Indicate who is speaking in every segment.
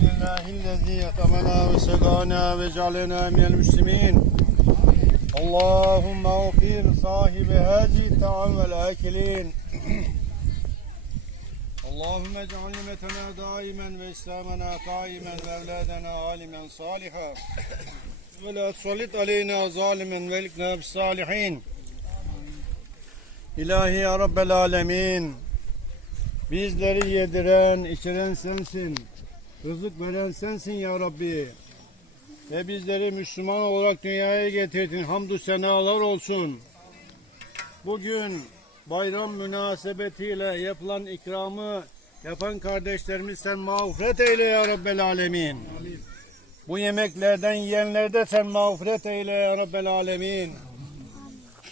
Speaker 1: Elhamdülillahi'llezî yetemena ve segâna ve cealena minel müslimîn. Allahümme sahibi hâzi ta'am vel âkilîn. Allahümme cealnimetena daimen ve islamena kaimen ve evladena alimen saliha. Ve la tusallit aleyna zalimen salihin. İlahi ya Rabbel Alemin. Bizleri yediren, içiren sensin. Rızık veren sensin ya Rabbi. Ve bizleri Müslüman olarak dünyaya getirdin. Hamdü senalar olsun. Bugün bayram münasebetiyle yapılan ikramı yapan kardeşlerimiz sen mağfiret eyle ya Rabbel Alemin. Bu yemeklerden yiyenlerde sen mağfiret eyle ya Rabbel Alemin.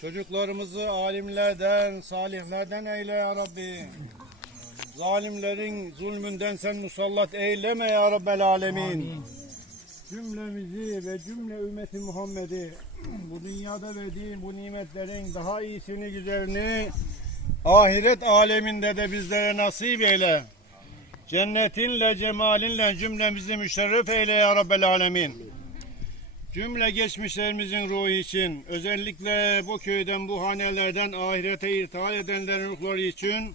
Speaker 1: Çocuklarımızı alimlerden, salihlerden eyle ya Rabbi. Zalimlerin zulmünden sen musallat eyleme ya Rabbel Alemin. Cümlemizi ve cümle ümmeti Muhammed'i bu dünyada verdiğin bu nimetlerin daha iyisini, güzelini ahiret aleminde de bizlere nasip eyle. Cennetinle, cemalinle cümlemizi müşerref eyle ya Rabbel Alemin. Cümle geçmişlerimizin ruhu için, özellikle bu köyden, bu hanelerden ahirete irtihal edenlerin ruhları için,